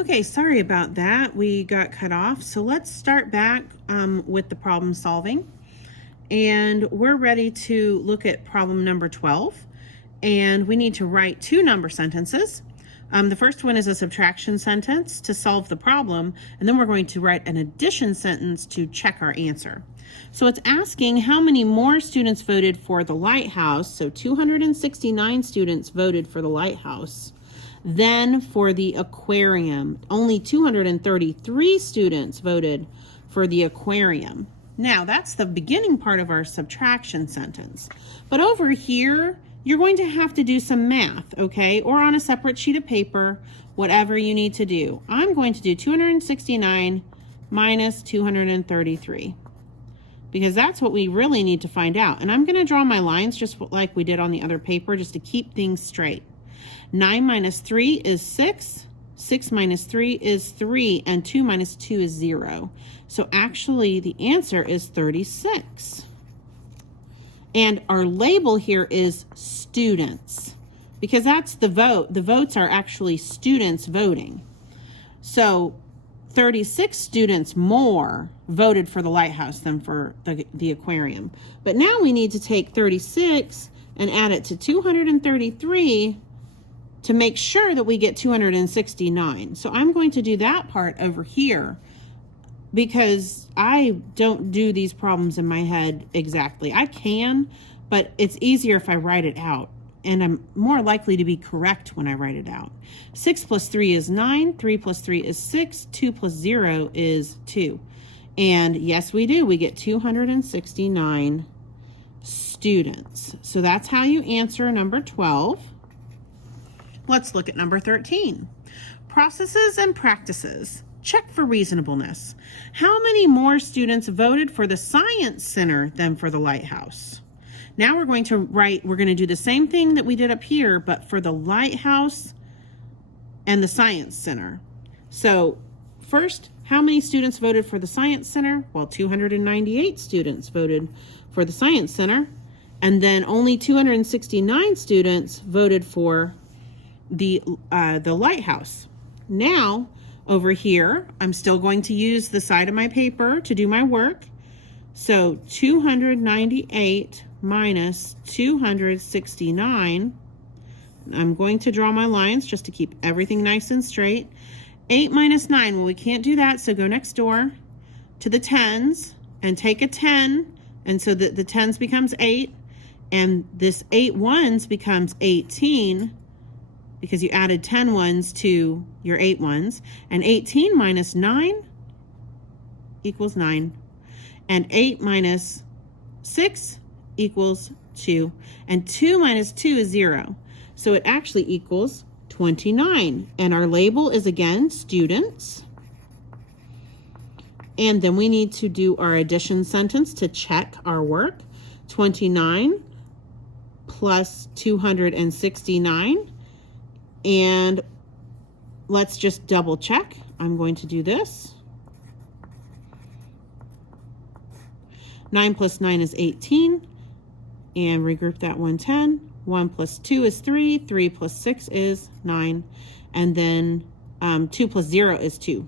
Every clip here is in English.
Okay, sorry about that. We got cut off. So let's start back with the problem solving. And we're ready to look at problem number 12. And we need to write two number sentences. The first one is a subtraction sentence to solve the problem. And then we're going to write an addition sentence to check our answer. So it's asking how many more students voted for the lighthouse. So 269 students voted for the lighthouse. Then for the aquarium, only 233 students voted for the aquarium. Now that's the beginning part of our subtraction sentence. But over here, you're going to have to do some math, okay? Or on a separate sheet of paper, whatever you need to do. I'm going to do 269 minus 233 because that's what we really need to find out. And I'm going to draw my lines just like we did on the other paper just to keep things straight. 9 minus 3 is 6, 6 minus 3 is 3, and 2 minus 2 is 0. So actually the answer is 36. And our label here is students, because that's the vote. The votes are actually students voting. So 36 students more voted for the lighthouse than for the aquarium. But now we need to take 36 and add it to 233 to make sure that we get 269. So I'm going to do that part over here because I don't do these problems in my head exactly. I can, but it's easier if I write it out, and I'm more likely to be correct when I write it out. 6 plus 3 is 9, 3 plus 3 is 6, 2 plus 0 is 2. And yes, we do. We get 269 students. So that's how you answer number 12. Let's look at number 13. Processes and practices. Check for reasonableness. How many more students voted for the Science Center than for the lighthouse? Now we're going to do the same thing that we did up here, but for the lighthouse and the Science Center. So first, how many students voted for the Science Center? Well, 298 students voted for the Science Center, and then only 269 students voted for the lighthouse. Now over here, I'm still going to use the side of my paper to do my work. So 298 minus 269. I'm going to draw my lines just to keep everything nice and straight. 8 minus 9, well, we can't do that, so go next door to the tens and take a 10, and so the tens becomes 8, and this 8 ones becomes 18, because you added 10 ones to your 8 ones. And 18 minus 9 equals 9. And 8 minus 6 equals 2. And 2 minus 2 is 0. So it actually equals 29. And our label is, again, students. And then we need to do our addition sentence to check our work. 29 plus 269. And let's just double check. I'm going to do this. 9 plus 9 is 18. And regroup that 110. 1 plus 2 is 3. 3 plus 6 is 9. And then 2 plus 0 is 2.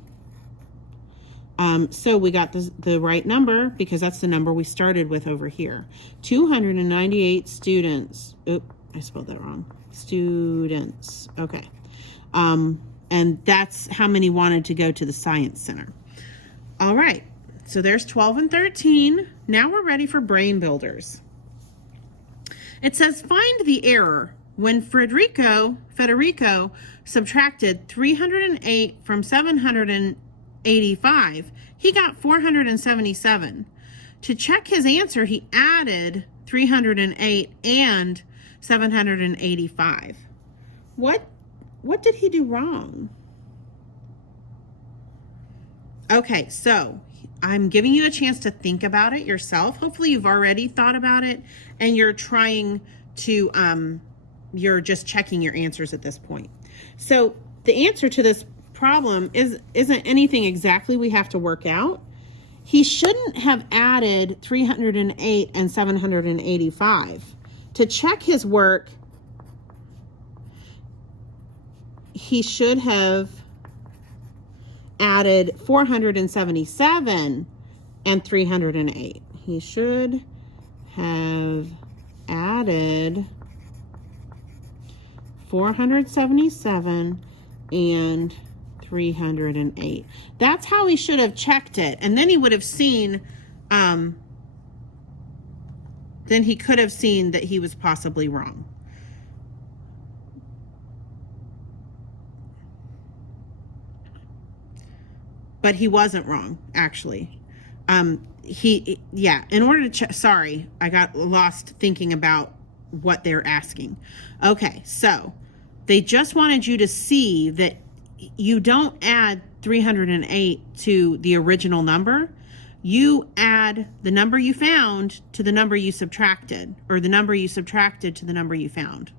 So we got the right number because that's the number we started with over here. 298 students. Oop, I spelled that wrong. Students. Okay. And that's how many wanted to go to the Science Center. All right. So there's 12 and 13. Now we're ready for brain builders. It says find the error when Federico subtracted 308 from 785. He got 477. To check his answer, he added 308 and 785. What did he do wrong? Okay, so I'm giving you a chance to think about it yourself. Hopefully you've already thought about it and you're trying to, you're just checking your answers at this point. So the answer to this problem isn't anything exactly we have to work out. He shouldn't have added 308 and 785. To check his work, he should have added 477 and 308. He should have added 477 and 308. That's how he should have checked it. And then he would have seen, then he could have seen that he was possibly wrong. But he wasn't wrong, actually. In order to check, sorry, I got lost thinking about what they're asking. Okay, so they just wanted you to see that you don't add 308 to the original number. You add the number you found to the number you subtracted, or the number you subtracted to the number you found.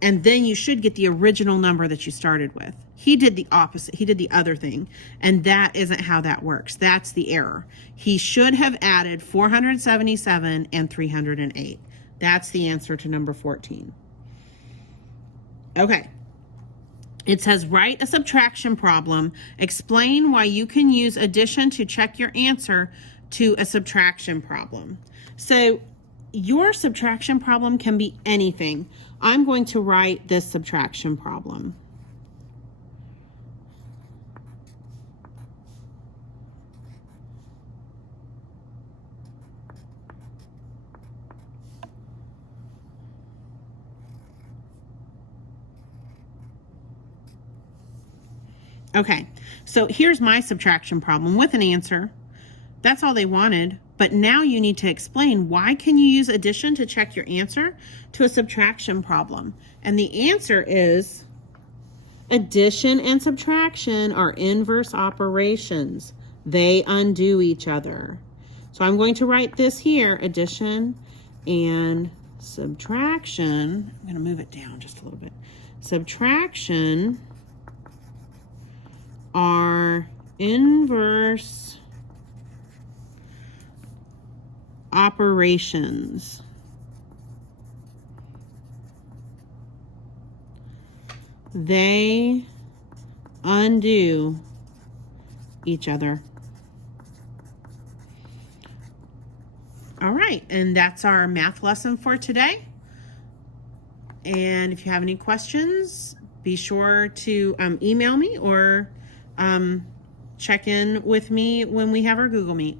And then you should get the original number that you started with. He did the opposite. He did the other thing. And that isn't how that works. That's the error. He should have added 477 and 308. That's the answer to number 14. Okay. It says, write a subtraction problem. Explain why you can use addition to check your answer to a subtraction problem. So your subtraction problem can be anything. I'm going to write this subtraction problem. Okay, so here's my subtraction problem with an answer. That's all they wanted. But now you need to explain, why can you use addition to check your answer to a subtraction problem? And the answer is addition and subtraction are inverse operations. They undo each other. So I'm going to write this here, addition and subtraction. I'm going to move it down just a little bit. Subtraction are inverse operations. They undo each other. All right, and that's our math lesson for today. And if you have any questions, be sure to email me or check in with me when we have our Google Meet.